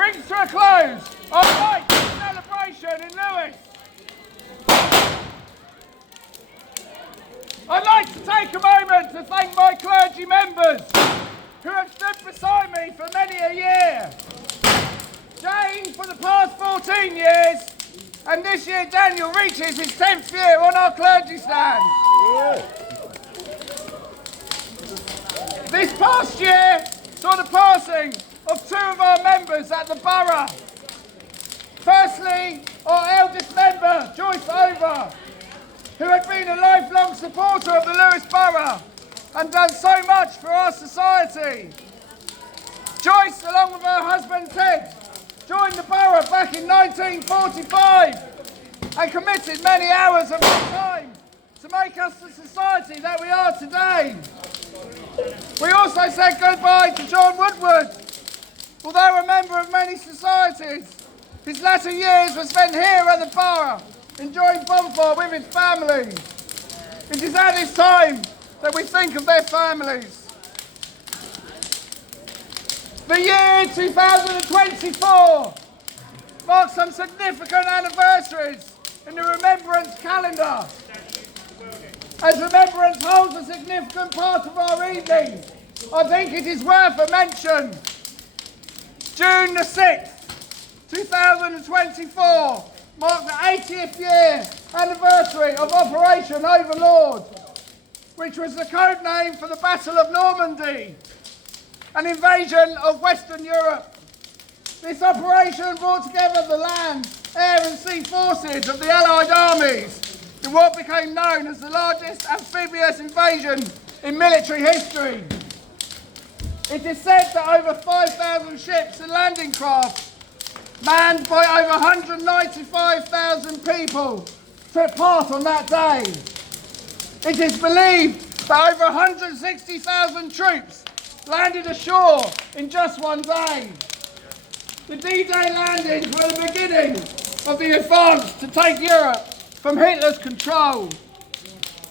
brings to a close our night celebration in Lewis. I'd like to take a moment to thank my clergy members who have stood beside me for many a year. Jane for the past 14 years, and this year Daniel reaches his 10th year on our clergy stand. Yeah. This past year saw the passing of two of our members at the borough. Firstly, our eldest member, Joyce Over, who had been a lifelong supporter of the Lewis Borough and done so much for our society. Joyce, along with her husband Ted, joined the borough back in 1945 and committed many hours of their time to make us the society that we are today. We also said goodbye to John Woodward. Although a member of many societies, his latter years were spent here at the borough, enjoying Bonfire with his family. It is at this time that we think of their families. The year 2024 marks some significant anniversaries in the Remembrance calendar. As Remembrance holds a significant part of our evening, I think it is worth a mention. June the 6th, 2024 marked the 80th year anniversary of Operation Overlord, which was the code name for the Battle of Normandy, an invasion of Western Europe. This operation brought together the land, air and sea forces of the Allied armies in what became known as the largest amphibious invasion in military history. It is said that over 5,000 ships and landing craft, manned by over 195,000 people, took part on that day. It is believed that over 160,000 troops landed ashore in just one day. The D-Day landings were the beginning of the advance to take Europe from Hitler's control.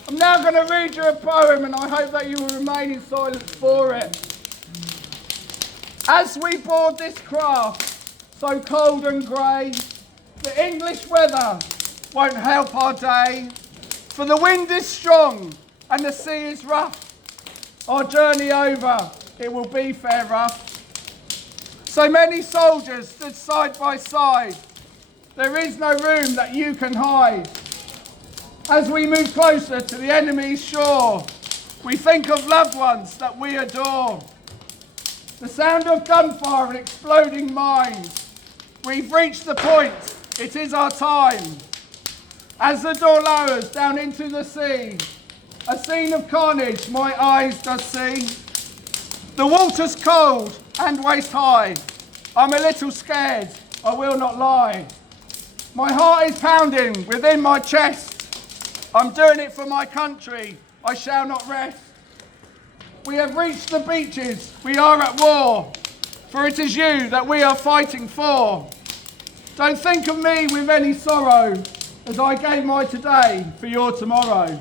I'm now going to read you a poem, and I hope that you will remain in silence for it. As we board this craft, so cold and grey, the English weather won't help our day, for the wind is strong and the sea is rough. Our journey over, it will be fair rough. So many soldiers stood side by side, there is no room that you can hide. As we move closer to the enemy's shore, we think of loved ones that we adore. The sound of gunfire and exploding mines. We've reached the point, it is our time. As the door lowers down into the sea, a scene of carnage my eyes does see. The water's cold and waist high. I'm a little scared, I will not lie. My heart is pounding within my chest. I'm doing it for my country, I shall not rest. We have reached the beaches, we are at war, for it is you that we are fighting for. Don't think of me with any sorrow, as I gave my today for your tomorrow.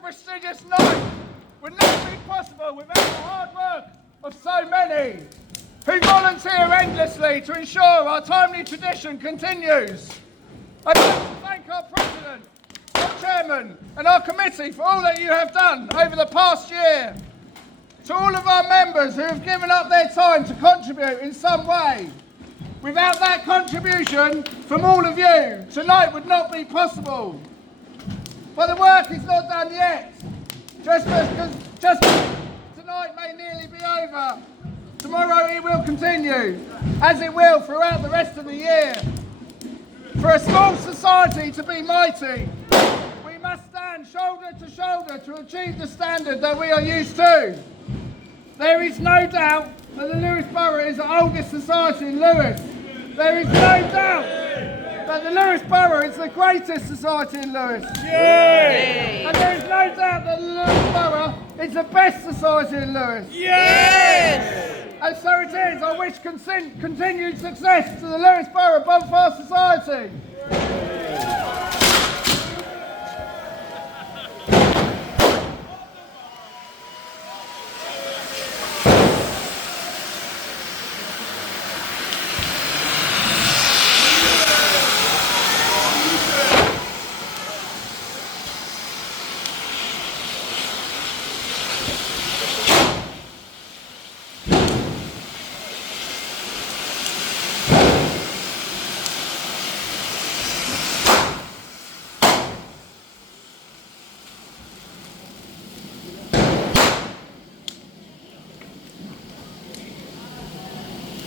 Prestigious night would not be possible without the hard work of so many who volunteer endlessly to ensure our timely tradition continues. I'd like to thank our President, our Chairman and our committee for all that you have done over the past year. To all of our members who have given up their time to contribute in some way, Without that contribution from all of you, tonight would not be possible. But the work is not done yet. Just because tonight may nearly be over, tomorrow it will continue, as it will throughout the rest of the year. For a small society to be mighty, we must stand shoulder to shoulder to achieve the standard that we are used to. There is no doubt that the Lewis Borough is the oldest society in Lewis. There is no doubt that the Lewis Borough is the greatest society in Lewis. Yay! And there is no doubt that the Lewis Borough is the best society in Lewis. Yes! And so it is. I wish continued success to the Lewis Borough Bonfire Society.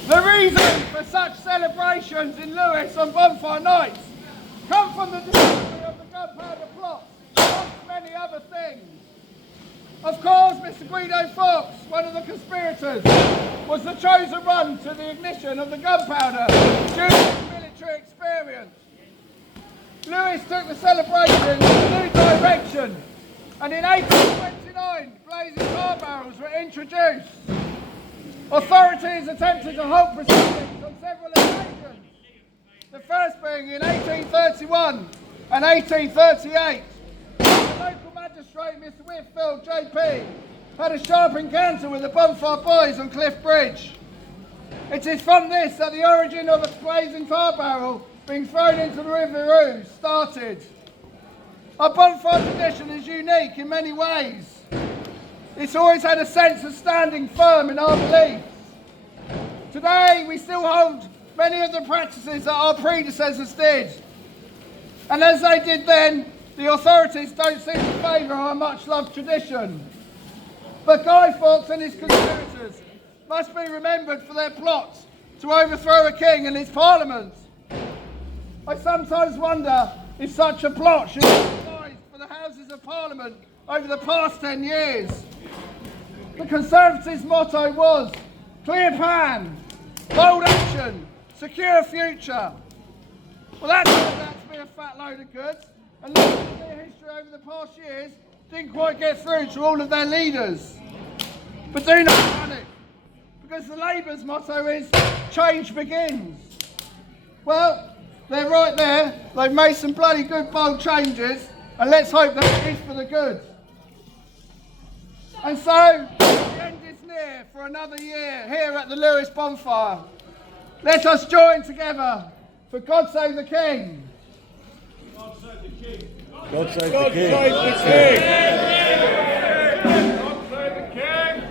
The reason for such celebrations in Lewis on Bonfire nights come from the discovery of the gunpowder plot, amongst many other things. Of course, Mr. Guido Fawkes, one of the conspirators, was the chosen one to the ignition of the gunpowder due to his military experience. Lewis took the celebration in a new direction, and in 1829, blazing tar barrels were introduced. Authorities attempted to halt proceedings on several occasions, the first being in 1831 and 1838. The local magistrate, Mr. Whitfield, JP, had a sharp encounter with the Bonfire boys on Cliff Bridge. It is from this that the origin of a blazing tar barrel being thrown into the River Ouse started. Our bonfire tradition is unique in many ways. It's always had a sense of standing firm in our beliefs. Today, we still hold many of the practices that our predecessors did. And as they did then, the authorities don't seem to favour our much-loved tradition. But Guy Fawkes and his conspirators must be remembered for their plot to overthrow a king and his parliament. I sometimes wonder if such a plot should be devised for the Houses of Parliament over the past 10 years. The Conservatives' motto was clear plan, bold action, secure future. Well, that turned out to be a fat load of goods, and looking at their history over the past years didn't quite get through to all of their leaders. But do not panic, because the Labour's motto is change begins. Well, they're right there. They've made some bloody good bold changes, and let's hope that it is for the good. And so, the end is near for another year here at the Lewis Bonfire. Let us join together for God Save the King. God save the King. God save the King. God save the King. God save the King.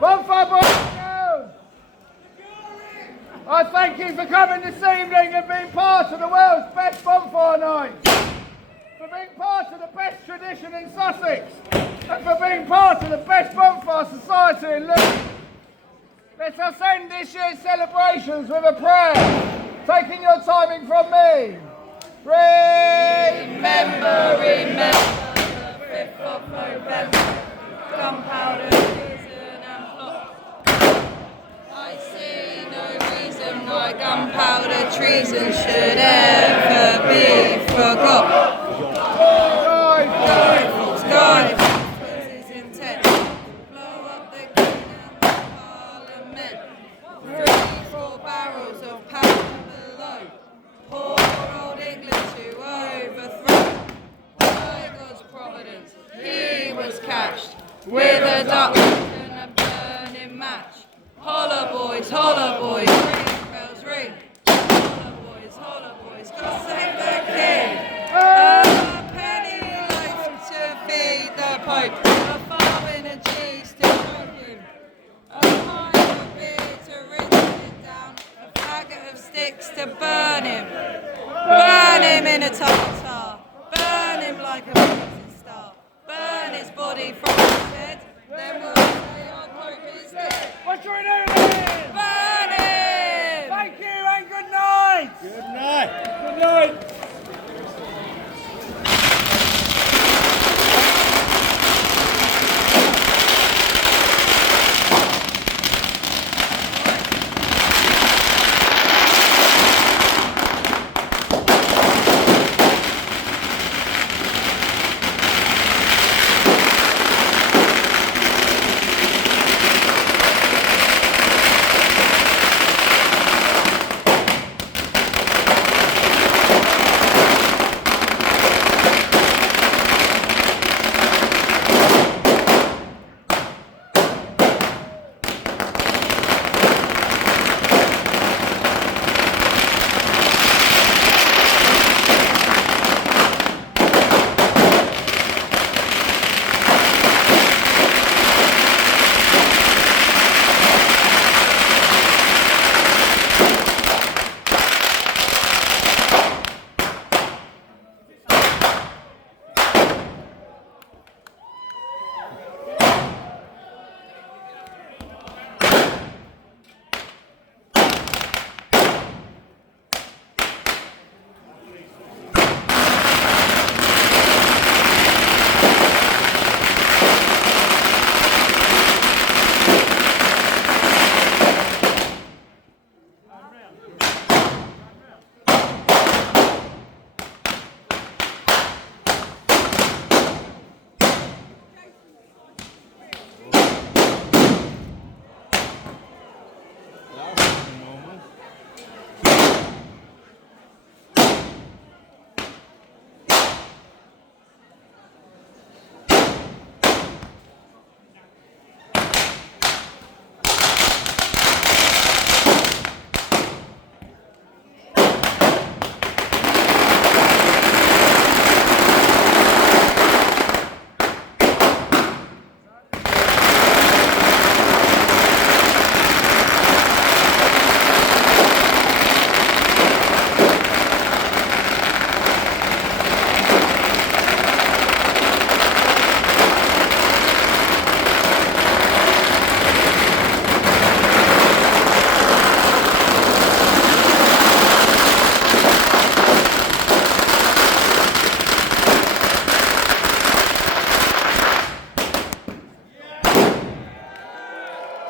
Bonfire boys and girls! I thank you for coming this evening and being part of the world's best bonfire night. For being part of the best tradition in Sussex. And for being part of the best bonfire society in Luton. Let us end this year's celebrations with a prayer, taking your timing from me. Remember, remember the 5th of November, gunpowder, treason and plot. I see no reason why gunpowder treason should ever be forgot. Skyfall was his intent, blow up the king and the parliament. 3-4 barrels of powder below, poor old England to overthrow. By God's providence, he was catched with a duck and a burning match. Holla boys, ring bells ring. Holla boys, God save the king. A penny loaf to feed the Pope, a farm in a cheese to choke him, a pint of beer to rinse him down, a faggot of sticks to burn him in a tub.